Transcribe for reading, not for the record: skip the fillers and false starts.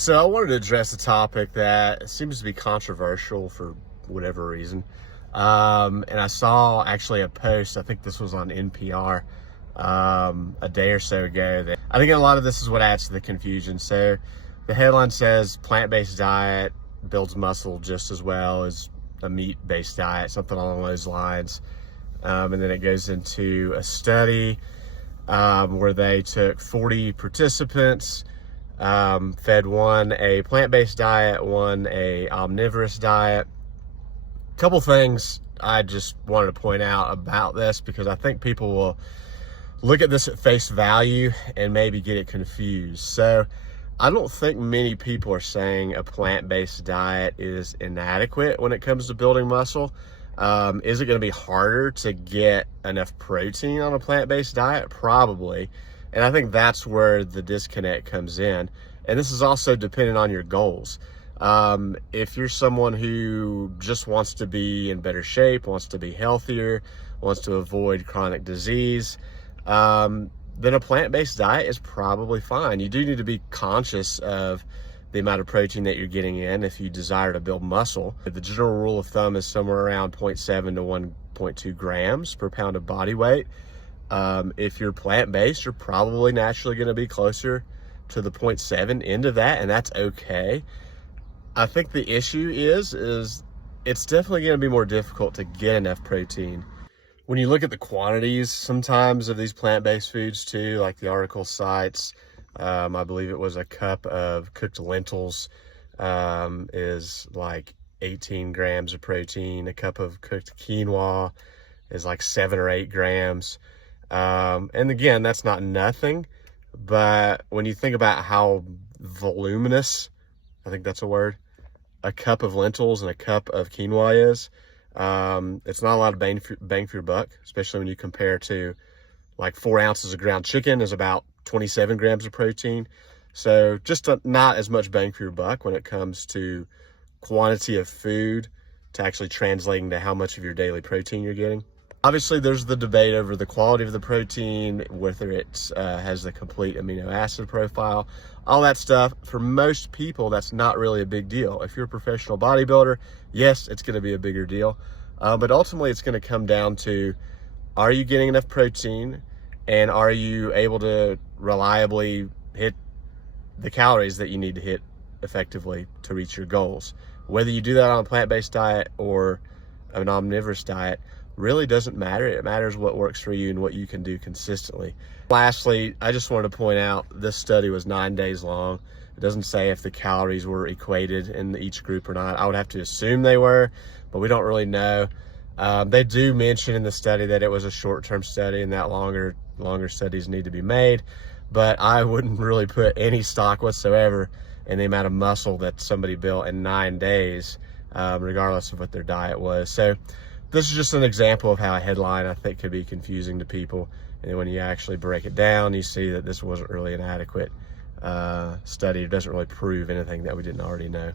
So I wanted to address a topic that seems to be controversial for whatever reason. And I saw actually a post, I think this was on NPR, a day or so ago. That I think a lot of this is what adds to the confusion. So the headline says plant-based diet builds muscle just as well as a meat-based diet, something along those lines. And then it goes into a study where they took 40 participants, fed one a plant-based diet, one a omnivorous diet. Couple things I just wanted to point out about this, because I think people will look at this at face value and maybe get it confused. So I don't think many people are saying a plant-based diet is inadequate when it comes to building muscle. Is it going to be harder to get enough protein on a plant-based diet? Probably. And I think that's where the disconnect comes in. And this is also dependent on your goals. If you're someone who just wants to be in better shape, wants to be healthier, wants to avoid chronic disease, then a plant-based diet is probably fine. You do need to be conscious of the amount of protein that you're getting in if you desire to build muscle. The general rule of thumb is somewhere around 0.7 to 1.2 grams per pound of body weight. If you're plant-based, you're probably naturally going to be closer to the 0.7 end of that, and that's okay. I think the issue is it's definitely going to be more difficult to get enough protein. When you look at the quantities sometimes of these plant-based foods too, like the article cites, I believe it was a cup of cooked lentils is like 18 grams of protein. A cup of cooked quinoa is like 7 or 8 grams. And again, that's not nothing, but when you think about how voluminous, I think that's a word, a cup of lentils and a cup of quinoa is, it's not a lot of bang for your buck, especially when you compare to like 4 ounces of ground chicken is about 27 grams of protein. So just not as much bang for your buck when it comes to quantity of food to actually translating to how much of your daily protein you're getting. Obviously, there's the debate over the quality of the protein, whether it has the complete amino acid profile, all that stuff. For most people, that's not really a big deal. If you're a professional bodybuilder, yes, it's going to be a bigger deal. But ultimately, it's going to come down to, are you getting enough protein, and are you able to reliably hit the calories that you need to hit effectively to reach your goals? Whether you do that on a plant-based diet or an omnivorous diet really doesn't matter. It matters what works for you and what you can do consistently. Lastly, I just wanted to point out this study was 9 days long. It doesn't say if the calories were equated in each group or not. I would have to assume they were, but we don't really know. They do mention in the study that it was a short-term study and that longer studies need to be made, but I wouldn't really put any stock whatsoever in the amount of muscle that somebody built in 9 days, regardless of what their diet was. So this is just an example of how a headline, I think, could be confusing to people. And when you actually break it down, you see that this wasn't really an adequate study. It doesn't really prove anything that we didn't already know.